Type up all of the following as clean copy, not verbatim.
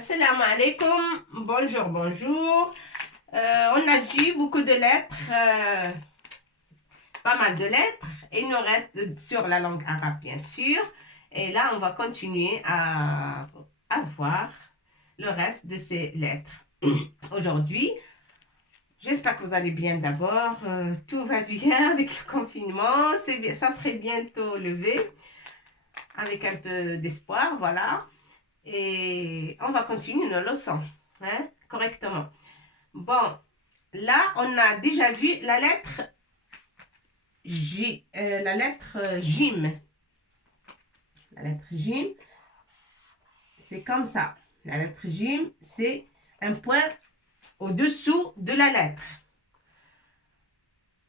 Assalamu alaikum, bonjour, bonjour. On a vu beaucoup de lettres, pas mal de lettres. Il nous reste sur la langue arabe, bien sûr. Et là, on va continuer à voir le reste de ces lettres. Aujourd'hui, j'espère que vous allez bien d'abord. Tout va bien avec le confinement. C'est bien, ça serait bientôt levé. Avec un peu d'espoir, voilà. Et on va continuer nos leçons, hein, correctement. Bon, là, on a déjà vu la lettre J, la lettre Jim. La lettre Jim, c'est comme ça. La lettre Jim, c'est un point au-dessous de la lettre.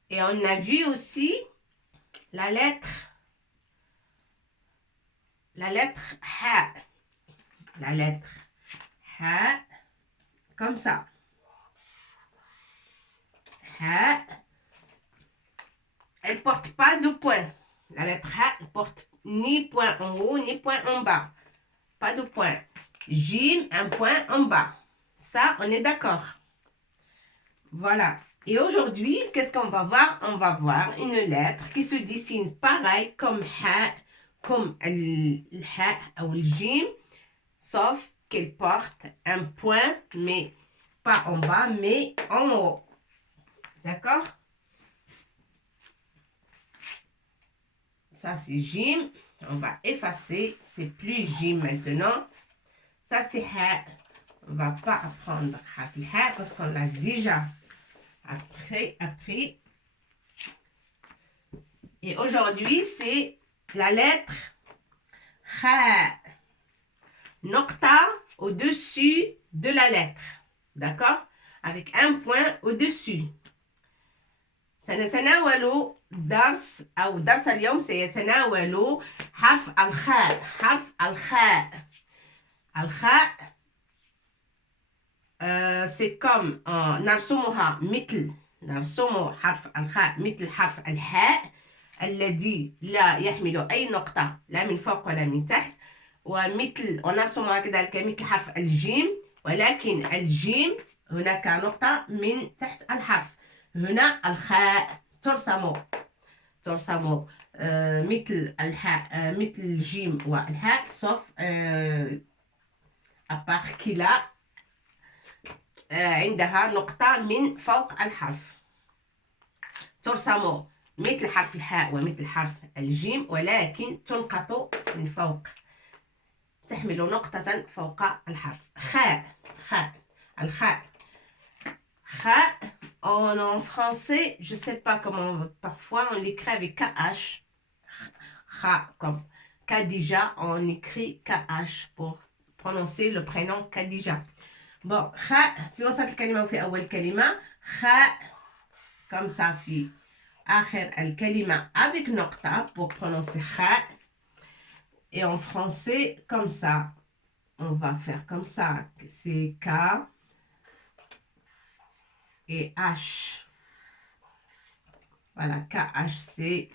Et on a vu aussi la lettre Ha. La lettre Ha, comme ça. Ha, elle ne porte pas de point. La lettre Ha ne porte ni point en haut, ni point en bas. Pas de point. Jim, un point en bas. Ça, on est d'accord. Voilà. Et aujourd'hui, qu'est-ce qu'on va voir? On va voir une lettre qui se dessine pareil comme Ha, comme le Ha ou le Jim, sauf qu'elle porte un point, mais pas en bas, mais en haut. D'accord? Ça, c'est Jim. On va effacer. C'est plus Jim maintenant. Ça, c'est Ha. On ne va pas apprendre Ha parce qu'on l'a déjà appris. Et aujourd'hui, c'est la lettre Ha. Nokta au-dessus de la lettre. D'accord? Avec un point au-dessus. سنتناول درس اليوم سيتناول حرف الخاء. حرف الخاء. الخاء c'est comme نرسمها نرسم حرف الخاء مثل حرف الحاء الذي لا يحمل أي نقطة لا من فوق ولا من تحت، ونرسمها كذلك مثل حرف الجيم، ولكن الجيم هناك نقطة من تحت الحرف. هنا الخاء ترسم مثل الحاء مثل الجيم والحاء sauf à part كلا عندها نقطة من فوق الحرف. ترسم مثل حرف الحاء ومثل حرف الجيم ولكن تنقط من فوق، تحمل نقطة فوق الحرف. خاء الخاء. خاء en français, je sais pas comment, parfois on l'écrit avec KH. Kha, comme Khadija, on écrit KH pour prononcer le prénom Khadija. Bon, خاء في وسط الكلمة وفي أول كلمة. خاء comme ça في آخر الكلمة avec نقطة pour prononcer خاء. Et en français, comme ça, on va faire comme ça. C'est K et H. Voilà, KH, c'est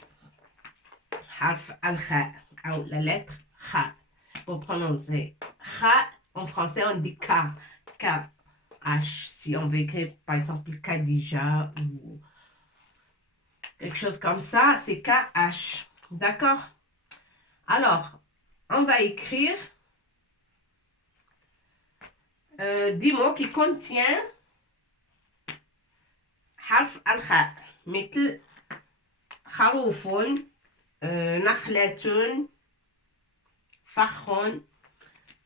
harf al-kha, ou la lettre Kha. Pour prononcer Kha, en français, on dit K. K-H. Si on veut écrire, par exemple, Khadija ou quelque chose comme ça, c'est KH. D'accord? Alors, on va écrire 10 mots qui contiennent حرف الخاء مثل خروف نخلة فخ.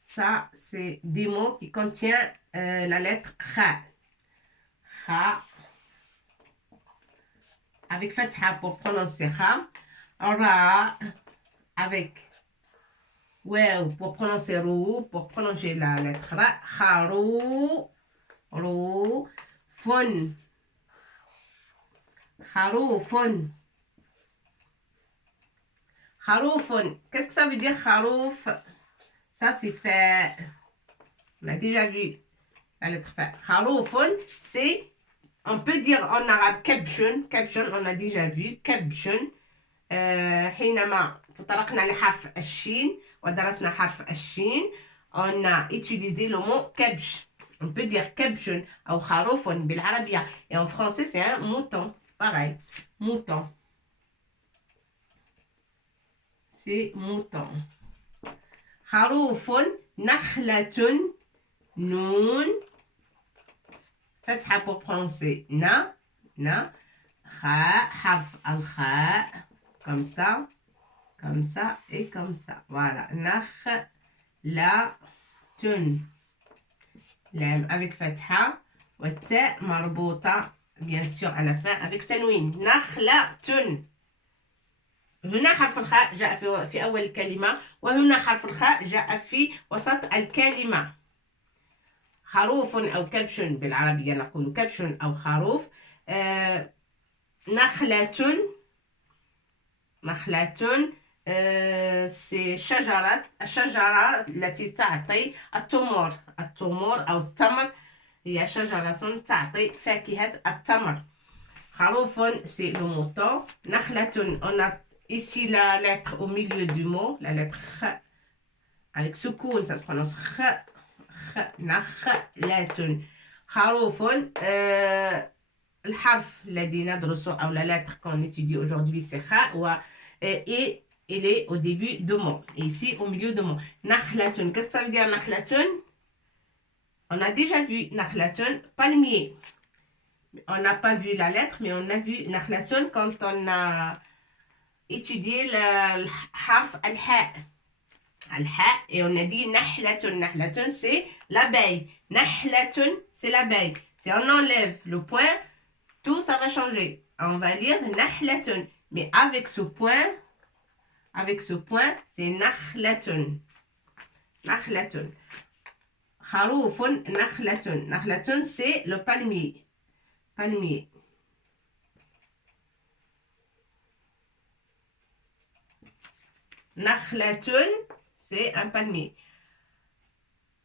Ça, c'est des mots qui contiennent la lettre Kha. Kha. Avec fatha pour prononcer Kha. Ra. Avec Waw pour prononcer Rou. Pour prononcer la lettre Ra. Kharou. Rou. Fun. Kharoufun. Kharoufun. Qu'est-ce que ça veut dire kharouf? Ça, c'est fait. On a déjà vu la lettre fait. Kharoufun, c'est, on peut dire en arabe kabshun. Kabshun, on a déjà vu. Kabshun. حينما تطرقنا لحرف الشين ودرسنا حرف الشين on a utilisé le mot كبش. On peut dire كبش ou خروف بالعربية. Et en français, c'est un mouton. Pareil, mouton. C'est mouton. خروف نخلة نون فتحة pour prononcer na خاء حرف الخاء comme ça et comme ça. Voilà. نخلة لام avec fatha والتاء مربوطة bien sûr à la fin avec تنوين. نخلة. هنا حرف الخاء جاء في أول الكلمة وهنا حرف الخاء جاء في وسط الكلمة. خروف أو كبش بالعربية نقول كبش أو خروف. نخلة سي الشجرة التي تعطي التمور أو التمر. هي شجرة تعطي فاكهة التمر. خروف سي le mouton. نخلة on a ici la lettre au milieu du mot, la lettre Kh avec soukoun, ça se prononce Kh. نخلة. خروف الحرف الذي ندرسه أو la lettre qu'on étudie aujourd'hui c'est Kh et il est au début de mot et ici au milieu de mot. نخلة. Qu'est-ce que ça veut dire نخلة? On a déjà vu نخلة palmier. On n'a pas vu la lettre mais on a vu نخلة quand on a étudié le harf al-ha et on a dit nahlatun c'est l'abeille. Nahlatun c'est l'abeille. Si on enlève le point, tout ça va changer. On va lire nahlatun mais avec ce point c'est nakhlatun. Kharoufun nakhlatun c'est le palmier. Nakhlatun, c'est un palmier.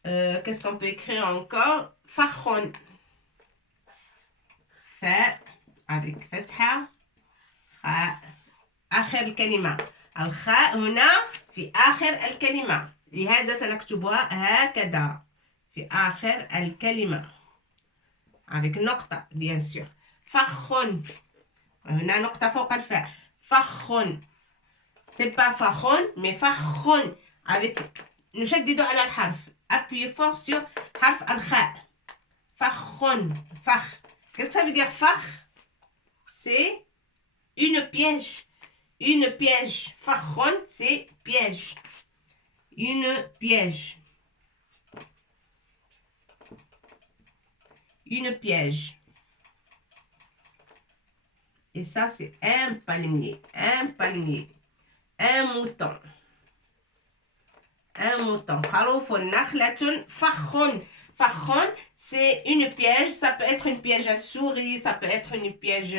Qu'est-ce qu'on peut écrire encore? Fakhon. Fa avec fatha. Kha. آخر الكلمة. الخاء هنا في آخر الكلمة. لهذا سنكتبها هكذا في آخر الكلمة. Avec نقطة bien sûr. فخن. هنا نقطة فوق الفاء. فخن. C'est pas fakhon, mais fakhon. Avec نشدد على الحرف. Appuyez fort sur حرف الخاء. Fakhon. Fakh. Qu'est-ce que ça veut dire fakh? C'est une piège. Fakhon, c'est piège. Une piège. Et ça, c'est un palmier. Un mouton. Kharoufun nakhlatun fakhun. Fakhun, c'est une piège. Ça peut être une piège à souris, ça peut être une piège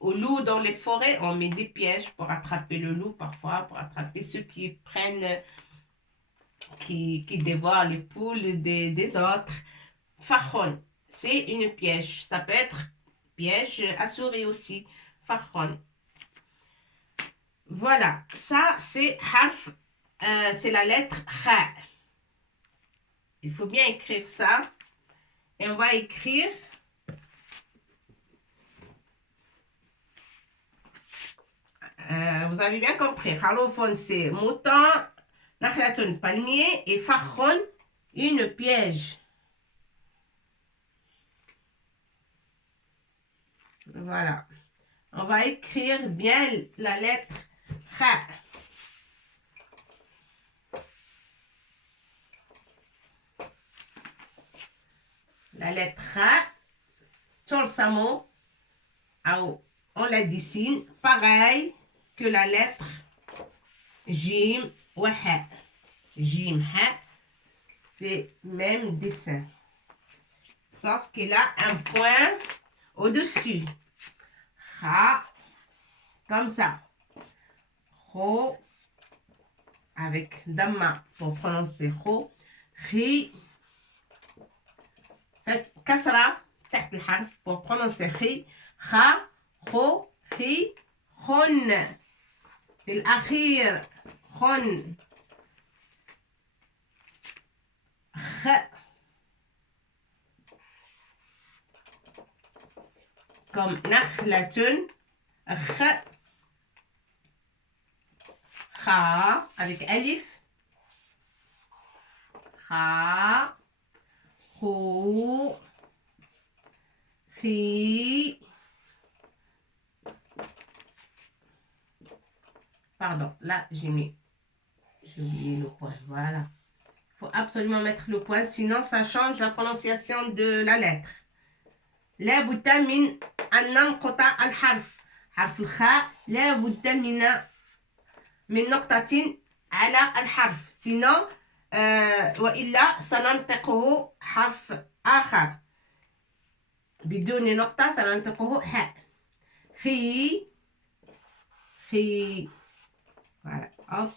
au loup dans les forêts. On met des pièges pour attraper le loup parfois, pour attraper ceux qui prennent, qui dévorent les poules des autres. Fakhun, c'est une piège. Ça peut être piège à souris aussi. Fakhun. Voilà, ça c'est harf, c'est la lettre Kha. Il faut bien écrire ça. Et on va écrire vous avez bien compris. Kharoufun c'est mouton, nakhlatun palmier et fakhun une piège. Voilà. On va écrire bien la lettre Kha. La lettre Kha, Tolsamo, on la dessine pareil que la lettre Jim ou Ha. Jim, Ha, c'est même dessin. Sauf qu'il a un point au-dessus. Kha, comme ça. Kho, avec Damma pour prononcer Kho. Khi, faites Kasra, تحت الحرف pour prononcer Khi. Kha, Kho, Khi, Khon. في الأخير خن. Kh. Comme nakhlatun. Kh. Kha avec alif. Kha. Khou. Khi. Pardon, là j'ai oublié le point. Voilà. Il faut absolument mettre le point, sinon ça change la prononciation de la lettre. لا بد من أن ننقطع الحرف. حرف الخاء لا بد من نقطة على الحرف. sinon وإلا سننطقه حرف آخر. بدون نقطة سننطقه حاء. خي. خي. Voilà. Hop.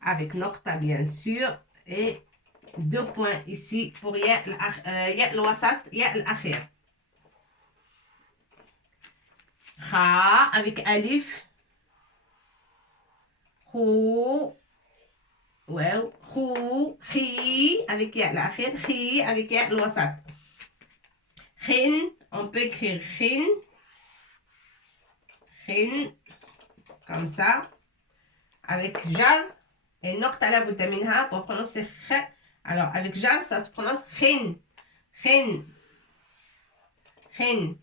Avec nocta bien sûr. Et 2 points ici pour ya al-wasat, ya al-akhir. Kha avec alif. Khou. Wow. Khou. Khi avec ya al-akhir. Khi avec ya al-wasat. Khin. On peut écrire khin. Khin. Comme ça. Avec jar. Et nocta la budda minha pour prononcer kh. Alors, avec jar, ça se prononce khin. Khin. Khin.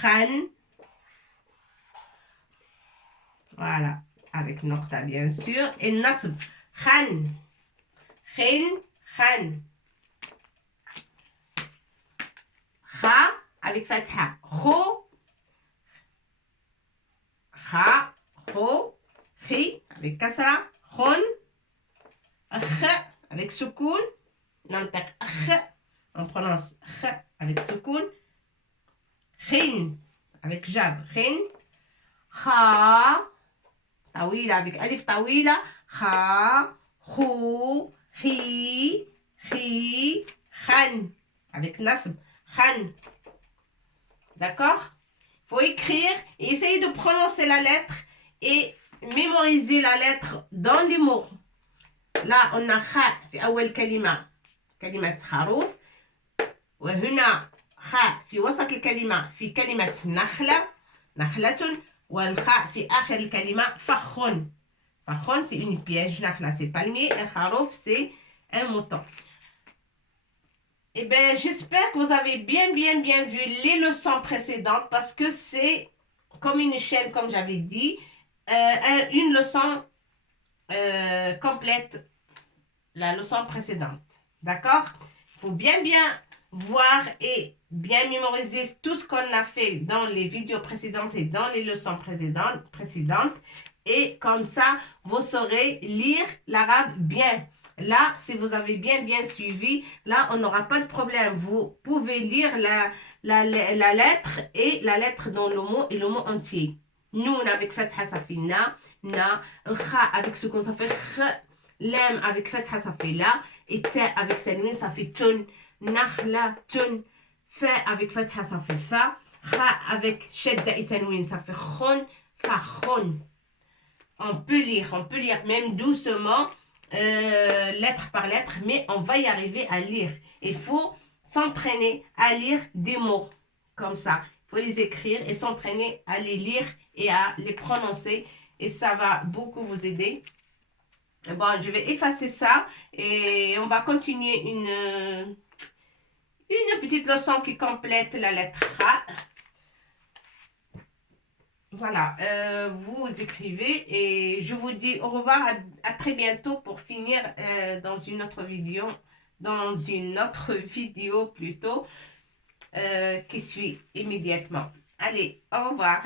Khan. Voilà. Avec nocta, bien sûr. Et nasb. Khan. Khin. Khan. Kha. Avec fatha. Kho. Kha. Kho. Khi. Avec kasra. Khon. Kh. Avec soukoun, on prononce kh avec soukoun. Khin avec jar, khin. Kha, tawila avec alif tawila. Kha, khou, khi, khi, khan avec nasb, khan. D'accord? Il faut écrire et essayer de prononcer la lettre et mémoriser la lettre dans les mots. لا قلنا خاء في أول كلمة خروف، وهنا خاء في وسط الكلمة في كلمة نخلة، والخاء في آخر الكلمة فخن. فخن c'est une piège, نخلة c'est palmier, et خروف c'est un mouton. Et bien j'espère que vous avez bien vu les leçons précédentes, parce que c'est comme une chaîne, comme j'avais dit, une leçon complète la leçon précédente. D'accord? Il faut bien voir et bien mémoriser tout ce qu'on a fait dans les vidéos précédentes et dans les leçons précédentes. Et comme ça, vous saurez lire l'arabe bien. Là, si vous avez bien suivi, là, on n'aura pas de problème. Vous pouvez lire la lettre et la lettre dans le mot et le mot entier. Noun avec fatha, ça fait na. Kha avec ce qu'on ça fait kh. Lam avec fatha, ça fait la. Et ta avec tanwin, ça fait tun. Nakhla, tun. Fa avec fatha, ça fait fa. Kha avec shadda et tanwin, ça fait khon. Fa khon. On peut lire même doucement, lettre par lettre, mais on va y arriver à lire. Il faut s'entraîner à lire des mots comme ça. Il faut les écrire et s'entraîner à les lire et à les prononcer. Et ça va beaucoup vous aider. Bon, je vais effacer ça et on va continuer une petite leçon qui complète la lettre A. Voilà, vous écrivez et je vous dis au revoir, à très bientôt pour finir dans une autre vidéo plutôt qui suit immédiatement. Allez, au revoir.